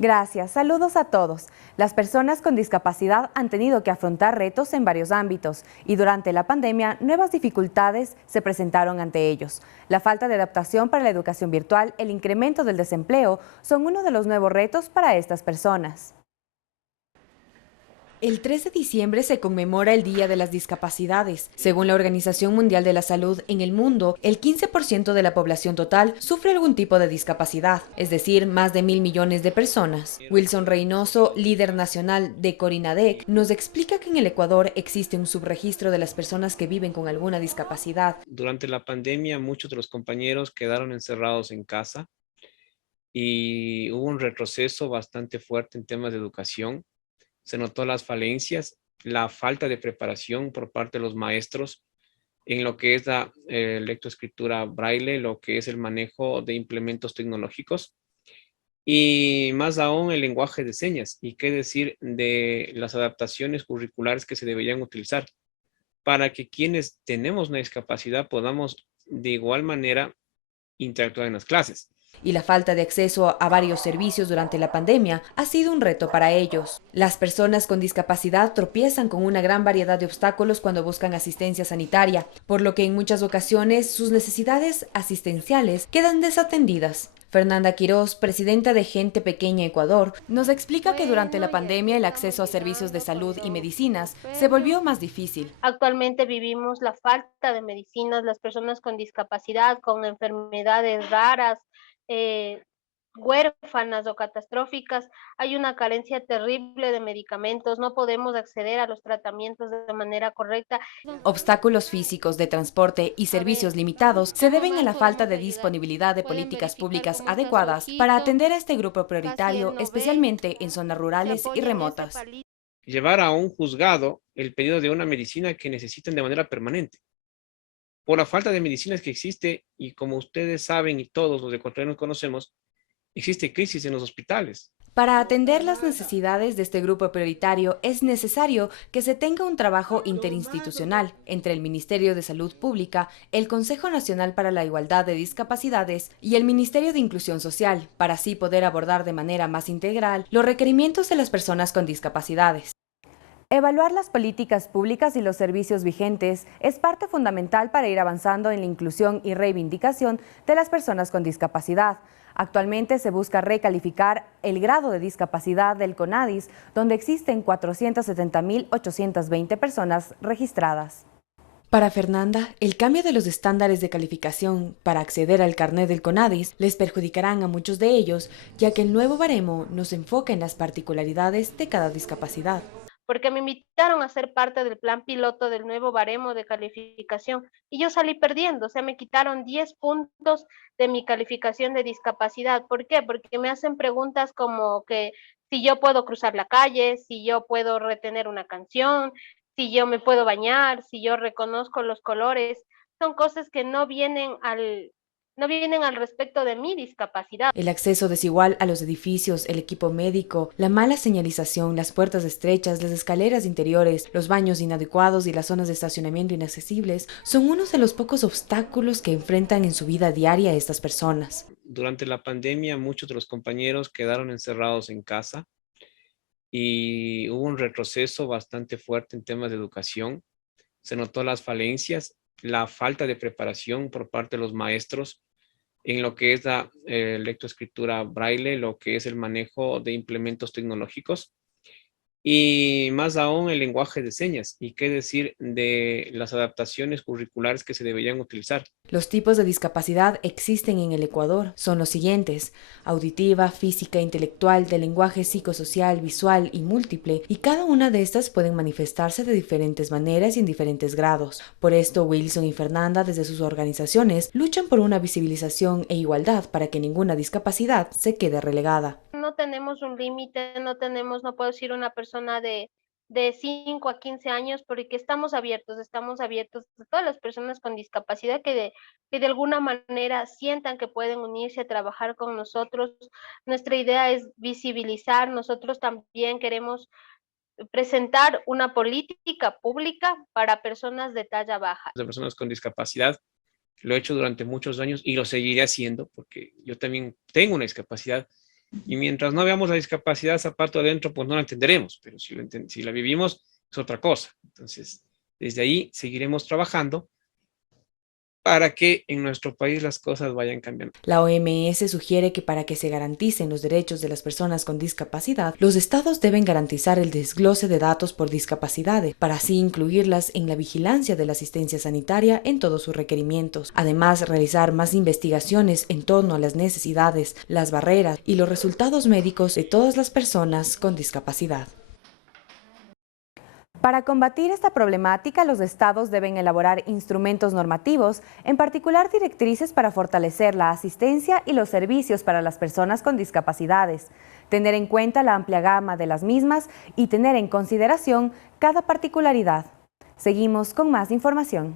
Gracias. Saludos a todos. Las personas con discapacidad han tenido que afrontar retos en varios ámbitos y durante la pandemia nuevas dificultades se presentaron ante ellos. La falta de adaptación para la educación virtual, el incremento del desempleo son uno de los nuevos retos para estas personas. El 3 de diciembre se conmemora el Día de las Discapacidades. Según la Organización Mundial de la Salud, en el mundo, el 15% de la población total sufre algún tipo de discapacidad, es decir, más de 1.000 millones de personas. Wilson Reynoso, líder nacional de Corinadec, nos explica que en el Ecuador existe un subregistro de las personas que viven con alguna discapacidad. Durante la pandemia, muchos de los compañeros quedaron encerrados en casa y hubo un retroceso bastante fuerte en temas de educación. Se notó las falencias, la falta de preparación por parte de los maestros en lo que es la lectoescritura braille, lo que es el manejo de implementos tecnológicos y más aún el lenguaje de señas. Y qué decir de las adaptaciones curriculares que se deberían utilizar para que quienes tenemos una discapacidad podamos de igual manera interactuar en las clases. Y la falta de acceso a varios servicios durante la pandemia ha sido un reto para ellos. Las personas con discapacidad tropiezan con una gran variedad de obstáculos cuando buscan asistencia sanitaria, por lo que en muchas ocasiones sus necesidades asistenciales quedan desatendidas. Fernanda Quirós, presidenta de Gente Pequeña Ecuador, nos explica que durante la pandemia el acceso a servicios de salud y medicinas se volvió más difícil. Actualmente vivimos la falta de medicinas, las personas con discapacidad, con enfermedades raras, eh, huérfanas o catastróficas. Hay una carencia terrible de medicamentos, no podemos acceder a los tratamientos de manera correcta. Obstáculos físicos de transporte y servicios limitados se deben a la falta de disponibilidad de políticas públicas adecuadas para atender a este grupo prioritario, especialmente en zonas rurales y remotas. Llevar a un juzgado el pedido de una medicina que necesitan de manera permanente. Por la falta de medicinas que existe, y como ustedes saben y todos los ecuatorianos conocemos, existe crisis en los hospitales. Para atender las necesidades de este grupo prioritario es necesario que se tenga un trabajo interinstitucional entre el Ministerio de Salud Pública, el Consejo Nacional para la Igualdad de Discapacidades y el Ministerio de Inclusión Social, para así poder abordar de manera más integral los requerimientos de las personas con discapacidades. Evaluar las políticas públicas y los servicios vigentes es parte fundamental para ir avanzando en la inclusión y reivindicación de las personas con discapacidad. Actualmente se busca recalificar el grado de discapacidad del CONADIS, donde existen 470.820 personas registradas. Para Fernanda, el cambio de los estándares de calificación para acceder al carnet del CONADIS les perjudicarán a muchos de ellos, ya que el nuevo baremo no se enfoca en las particularidades de cada discapacidad. Porque me invitaron a ser parte del plan piloto del nuevo baremo de calificación y yo salí perdiendo, o sea, me quitaron 10 puntos de mi calificación de discapacidad. ¿Por qué? Porque me hacen preguntas como que si yo puedo cruzar la calle, si yo puedo retener una canción, si yo me puedo bañar, si yo reconozco los colores. Son cosas que no vienen al respecto de mi discapacidad. El acceso desigual a los edificios, el equipo médico, la mala señalización, las puertas estrechas, las escaleras interiores, los baños inadecuados y las zonas de estacionamiento inaccesibles son unos de los pocos obstáculos que enfrentan en su vida diaria estas personas. Durante la pandemia, muchos de los compañeros quedaron encerrados en casa y hubo un retroceso bastante fuerte en temas de educación. Se notó las falencias, la falta de preparación por parte de los maestros en lo que es la lectoescritura braille, lo que es el manejo de implementos tecnológicos y más aún el lenguaje de señas. Y qué decir de las adaptaciones curriculares que se deberían utilizar. Los tipos de discapacidad existen en el Ecuador. Son los siguientes: auditiva, física, intelectual, de lenguaje psicosocial, visual y múltiple, y cada una de estas pueden manifestarse de diferentes maneras y en diferentes grados. Por esto, Wilson y Fernanda, desde sus organizaciones, luchan por una visibilización e igualdad para que ninguna discapacidad se quede relegada. No tenemos un límite, no puedo decir una persona de 5 a 15 años, porque estamos abiertos a todas las personas con discapacidad que de alguna manera sientan que pueden unirse a trabajar con nosotros. Nuestra idea es visibilizar, nosotros también queremos presentar una política pública para personas de talla baja. De personas con discapacidad, lo he hecho durante muchos años y lo seguiré haciendo porque yo también tengo una discapacidad Y mientras no veamos la discapacidad, esa parte adentro, pues no la entenderemos, pero si la vivimos, es otra cosa. Entonces, desde ahí seguiremos trabajando para que en nuestro país las cosas vayan cambiando. La OMS sugiere que para que se garanticen los derechos de las personas con discapacidad, los estados deben garantizar el desglose de datos por discapacidades, para así incluirlas en la vigilancia de la asistencia sanitaria en todos sus requerimientos. Además, realizar más investigaciones en torno a las necesidades, las barreras y los resultados médicos de todas las personas con discapacidad. Para combatir esta problemática, los estados deben elaborar instrumentos normativos, en particular directrices para fortalecer la asistencia y los servicios para las personas con discapacidades, tener en cuenta la amplia gama de las mismas y tener en consideración cada particularidad. Seguimos con más información.